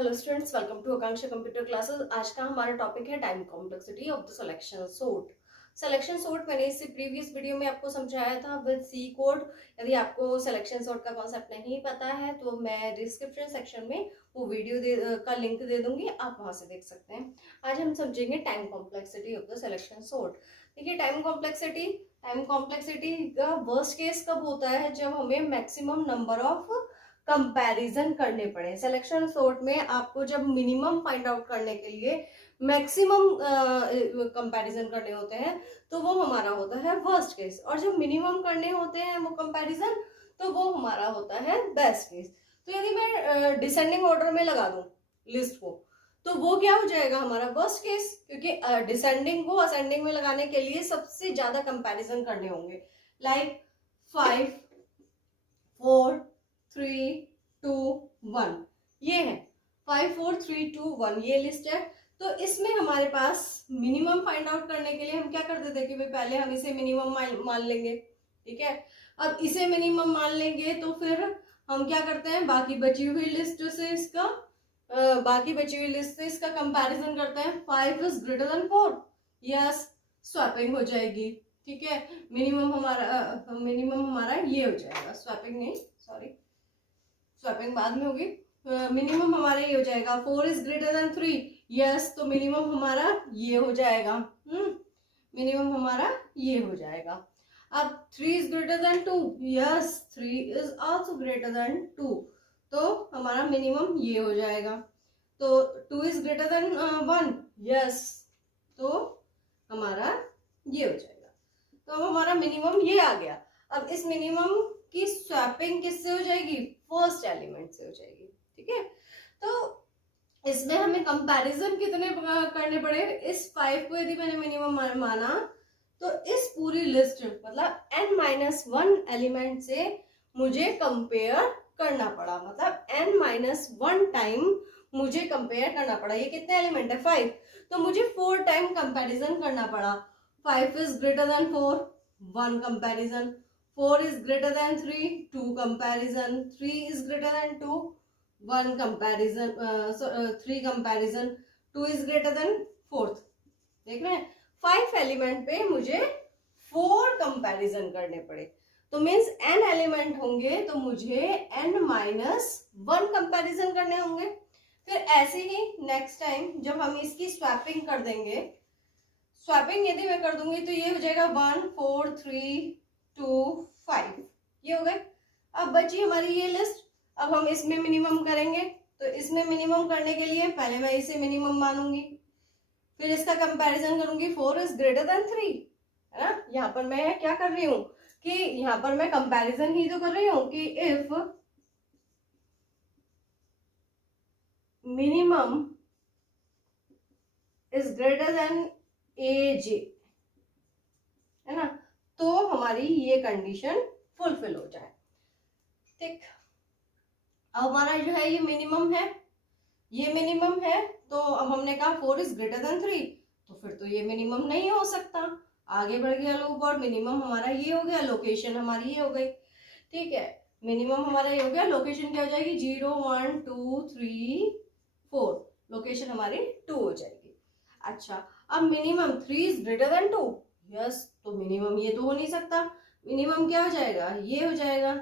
Hello students, welcome to Akanksha computer classes. आज का हमारा टॉपिक है time complexity of the selection sort. Selection sort मैंने इससे प्रीवियस वीडियो में आपको समझाया था विद सी कोड। यदि आपको सिलेक्शन सॉर्ट का कॉन्सेप्ट नहीं पता है तो मैं डिस्क्रिप्शन सेक्शन में वो वीडियो का लिंक दे दूंगी, आप वहां से देख सकते हैं। आज हम समझेंगे time complexity of the selection sort. देखिए, टाइम कॉम्प्लेक्सिटी का वर्स्ट केस कब होता है? जब हमें मैक्सिमम नंबर ऑफ कंपैरिजन करने पड़े। सिलेक्शन सॉर्ट में आपको जब मिनिमम फाइंड आउट करने के लिए मैक्सिमम कंपैरिजन करने होते हैं तो वो हमारा होता है वर्स्ट केस, और जब मिनिमम करने होते हैं वो कंपैरिजन तो वो हमारा होता है बेस्ट केस। तो यदि मैं डिसेंडिंग ऑर्डर में लगा दूं लिस्ट को तो वो क्या हो जाएगा? हमारा वर्स्ट केस, क्योंकि डिसेंडिंग को असेंडिंग में लगाने के लिए सबसे ज्यादा कंपैरिजन करने होंगे। लाइक 5 4 3 2 1, ये है 5 4 3 2 1, ये लिस्ट है। तो इसमें हमारे पास मिनिमम फाइंड आउट करने के लिए हम क्या करते थे कि भाई पहले हम इसे मिनिमम मान लेंगे, ठीक है। अब इसे मिनिमम मान लेंगे तो फिर हम क्या करते हैं, बाकी बची हुई लिस्ट से इसका कंपैरिजन करते हैं। 5 is greater than 4, yes, swapping हो जाएगी, ठीक है। मिनिमम हमारा ये हो जाएगा, स्वैपिंग नहीं, सॉरी, स्वैपिंग बाद में होगी। मिनिमम हमारा ये हो जाएगा। 4 इज ग्रेटर देन 3, यस, तो मिनिमम हमारा ये हो जाएगा। मिनिमम हमारा ये हो जाएगा। अब 3 is greater than 2, yes, 3 is also greater than 2, तो हमारा मिनिमम ये हो जाएगा। तो 2 इज ग्रेटर देन 1, यस, तो हमारा ये हो जाएगा। तो अब हमारा मिनिमम ये आ गया। अब इस मिनिमम की स्वैपिंग किससे हो जाएगी? फर्स्ट एलिमेंट से हो जाएगी, ठीक है। तो इसमें हमें कंपैरिजन कितने करने पड़े? इस 5 को यदि मैंने मिनिमम माना तो इस पूरी लिस्ट मतलब n-1 एलिमेंट से मुझे कंपेयर करना पड़ा, मतलब n-1 टाइम मुझे कंपेयर करना पड़ा। ये कितने एलिमेंट है? 5, तो मुझे 4 टाइम कंपैरिजन करना पड़ा। 5 is greater than 4, 1 comparison. 4 is greater than 3, 2 comparison. 3 is greater than 2, 1 comparison. 3 comparison. 2 is greater than 4th. देख रहे हैं, 5 एलिमेंट पे मुझे 4 कंपैरिजन करने पड़े। तो मीन्स n एलिमेंट होंगे तो मुझे n-1 कंपैरिजन करने होंगे। फिर ऐसे ही नेक्स्ट टाइम जब हम इसकी स्वैपिंग कर देंगे, स्वैपिंग यदि मैं कर दूंगी तो ये हो जाएगा 1 4 3 2 5, ये हो गए। अब बची हमारी ये लिस्ट। अब हम इसमें मिनिमम करेंगे, तो इसमें मिनिमम करने के लिए पहले मैं इसे मिनिमम मानूंगी, फिर इसका कंपैरिजन करूंगी। 4 इज ग्रेटर देन 3, है ना। यहाँ पर मैं क्या कर रही हूँ कि यहाँ पर मैं कंपैरिजन ही तो कर रही हूँ कि if minimum is greater then AJ, है ना, तो हमारी ये कंडीशन फुलफिल हो जाए, ठीक। अब हमारा जो है ये मिनिमम है, तो अब हमने कहा 4 इज ग्रेटर देन 3, तो फिर तो ये मिनिमम नहीं हो सकता। आगे बढ़ गया लूप और मिनिमम हमारा ये हो गया, लोकेशन हमारी ये हो गई, ठीक है। मिनिमम हमारा ये हो गया, लोकेशन क्या हो जाएगी? 0 1 2 3 4, लोकेशन हमारी 2 हो जाएगी। अच्छा, अब minimum 3 is greater than 2, yes, तो मिनिमम ये तो हो नहीं सकता। मिनिमम क्या हो जाएगा? ये हो जाएगा,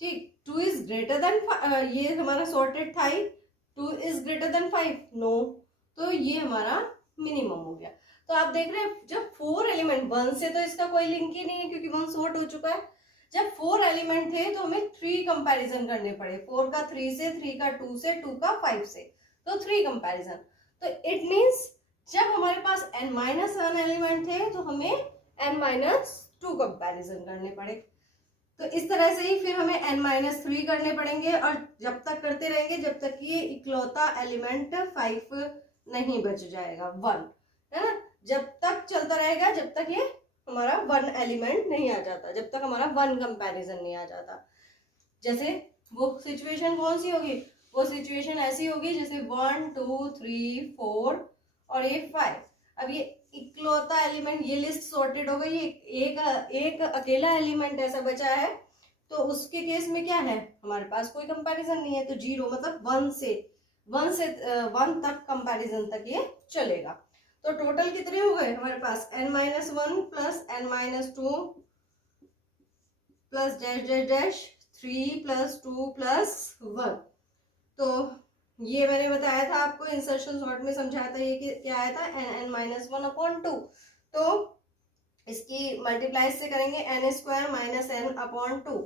ठीक। 2 इज ग्रेटर देन, ये हमारा सॉर्टेड था ही, 2 इज ग्रेटर देन 5, नो, तो ये हमारा मिनिमम हो गया। तो आप देख रहे हैं, जब 4 एलिमेंट, 1 से तो इसका कोई लिंक ही नहीं है क्योंकि 1 सॉर्ट हो चुका है। जब 4 एलिमेंट थे तो हमें 3 कंपैरिजन करने पड़े, 4 का 3 से, 3 का 2 से, 2 का 5 से, तो 3 कंपैरिजन। तो इट मीन्स जब हमारे पास n-1 एलिमेंट थे तो हमें n-2 कंपैरिजन करने पड़े। तो इस तरह से ही फिर हमें n-3 करने पड़ेंगे, और जब तक करते रहेंगे जब तक ये इकलौता एलिमेंट 5 नहीं बच जाएगा, 1, है ना। जब तक चलता रहेगा जब तक ये हमारा 1 एलिमेंट नहीं आ जाता, जब तक हमारा 1 कंपैरिजन नहीं आ जाता। जैसे वो सिचुएशन कौन सी होगी? वो सिचुएशन ऐसी होगी जैसे 1 2 3 4 और ये 5। अब ये इकलौता एलिमेंट, ये लिस्ट सॉर्टेड हो गई, एक अकेला एलिमेंट ऐसा बचा है, तो उसके केस में क्या है? हमारे पास कोई कंपैरिजन नहीं है, तो 0 मतलब 1 से 1 से 1 तक कंपैरिजन तक ये चलेगा। तो टोटल कितने हो गए हमारे पास, n-1 plus n-2 plus dash dash dash 3 plus 2 plus 1। तो ये मैंने बताया था आपको, इंसर्शन सॉर्ट में समझाया था, ये क्या आया था, n-1/2। तो इसकी मल्टीप्लाई से करेंगे n² माइनस n/2।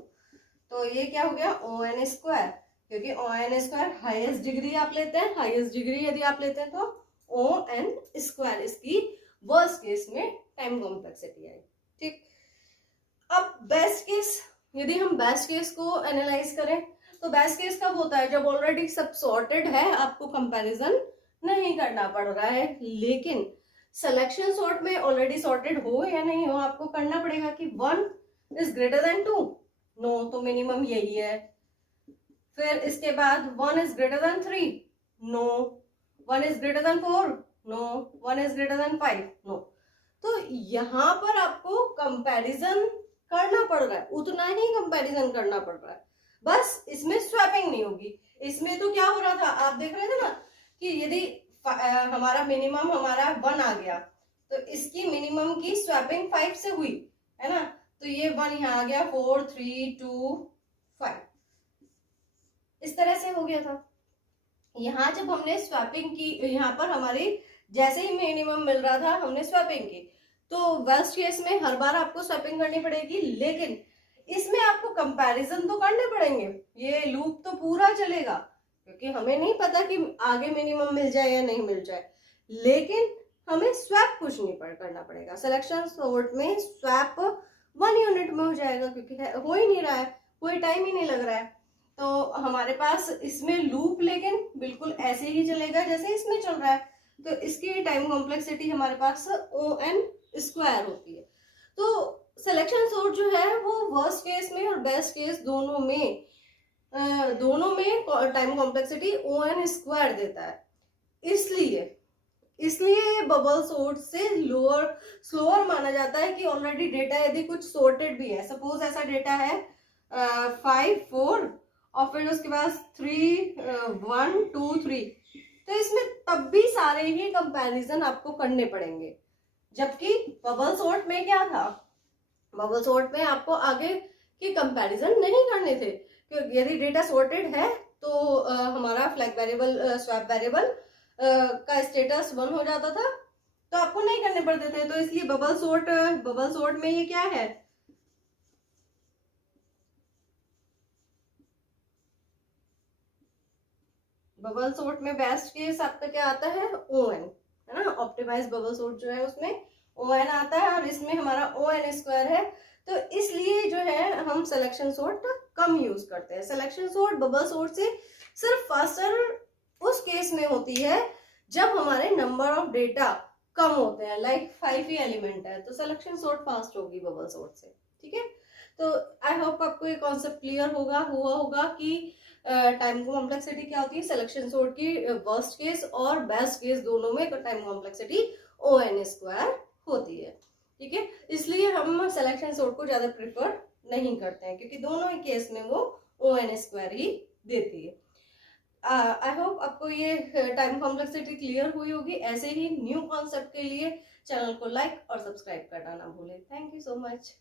तो ये क्या हो गया, ON², क्योंकि ON² हाईएस्ट डिग्री आप लेते हैं, हाईएस्ट डिग्री यदि आप लेते हैं तो ON², इसकी वर्स्ट केस में टाइम कॉम्प्लेक्सिटी आई। ठीक, अब बेस्ट केस, यदि हम बेस्ट केस को एनालाइज करें तो बेस्ट केस कब होता है, जब ऑलरेडी सब सॉर्टेड है, आपको कंपैरिजन नहीं करना पड़ रहा है। लेकिन सिलेक्शन सॉर्ट में ऑलरेडी सॉर्टेड हो या नहीं हो, आपको करना पड़ेगा कि 1 इज ग्रेटर देन 2, नो, तो मिनिमम यही है। फिर इसके बाद 1 is greater than 3, no. 1 is greater than 4, no. 1 is greater than 5, no. तो यहां पर आपको कंपैरिजन करना पड़ रहा है, उतना ही कंपैरिजन करना पड़ रहा है, बस इसमें स्वैपिंग नहीं होगी। इसमें तो क्या हो रहा था, आप देख रहे थे ना कि यदि हमारा मिनिमम हमारा 1 आ गया तो इसकी मिनिमम की स्वैपिंग 5 से हुई है ना, तो ये 1 यहाँ आ गया, 4 3 2 5, इस तरह से हो गया था। यहाँ जब हमने स्वैपिंग की, यहाँ पर हमारी जैसे ही मिनिमम मिल रहा था हमने स्वैपिंग की, तो वर्स्ट केस में हर बार आपको स्वैपिंग करनी पड़ेगी, लेकिन इसमें आपको कंपैरिजन तो करने पड़ेंगे, ये लूप तो पूरा चलेगा, क्योंकि हमें नहीं पता कि आगे मिनिमम मिल जाए या नहीं मिल जाए, लेकिन हमें स्वैप कुछ नहीं करना पड़ेगा। सिलेक्शन सॉर्ट में स्वैप 1 यूनिट में हो जाएगा, क्योंकि हो ही नहीं रहा है, कोई टाइम ही नहीं लग रहा है। तो हमारे पास इसमें लूप लेकिन बिल्कुल ऐसे ही चलेगा जैसे इसमें चल रहा है, तो इसकी टाइम कॉम्प्लेक्सिटी हमारे पास ON² होती है। तो सिलेक्शन सॉर्ट जो है वो वर्स्ट केस में और बेस्ट केस दोनों में टाइम कॉम्प्लेक्सिटी ON² देता है। इसलिए ये बबल सॉर्ट से स्लोअर माना जाता है कि ऑलरेडी डेटा यदि कुछ सॉर्टेड भी है, सपोज ऐसा डेटा है 5 4 और फिर उसके बाद 3 1 2 3, तो इसमें तब भी सारे ही कंपैरिजन आपको करने पड़ेंगे। जबकि बबल सॉर्ट में क्या था, बबल सॉर्ट में आपको आगे की कंपैरिजन नहीं करने थे, क्योंकि यदि डेटा सॉर्टेड है तो हमारा फ्लैग वेरिएबल, स्वैप वेरिएबल का स्टेटस 1 हो जाता था, तो आपको नहीं करने पड़ते थे। तो इसलिए बबल सॉर्ट में ये क्या है, बबल सॉर्ट में बेस्ट केस आपका क्या आता है, ON, है ना, ऑप्टिमाइज बबल सॉर्ट जो है उसमें ON आता है, और इसमें हमारा ON² है। तो इसलिए जो है हम सिलेक्शन सॉर्ट कम यूज करते हैं। सिलेक्शन सॉर्ट बबल सॉर्ट से सिर्फ फास्टर उस केस में होती है जब हमारे नंबर ऑफ डेटा कम होते हैं, लाइक 5 ही एलिमेंट है, तो सिलेक्शन सॉर्ट फास्ट होगी बबल सॉर्ट से। ठीक है, तो आई होप आपको ये कॉन्सेप्ट क्लियर हुआ होगा कि टाइम कॉम्प्लेक्सिटी क्या होती है, सिलेक्शन सॉर्ट की वर्स्ट केस और बेस्ट केस दोनों में टाइम कॉम्प्लेक्सिटी ON² होती है। ठीक है, इसलिए हम सिलेक्शन सॉर्ट को ज्यादा प्रिफर नहीं करते हैं, क्योंकि दोनों ही केस में वो ON² ही देती है। आई होप आपको ये टाइम कॉम्प्लेक्सिटी क्लियर हुई होगी। ऐसे ही न्यू कॉन्सेप्ट के लिए चैनल को लाइक और सब्सक्राइब करना ना भूलें। Thank you so much.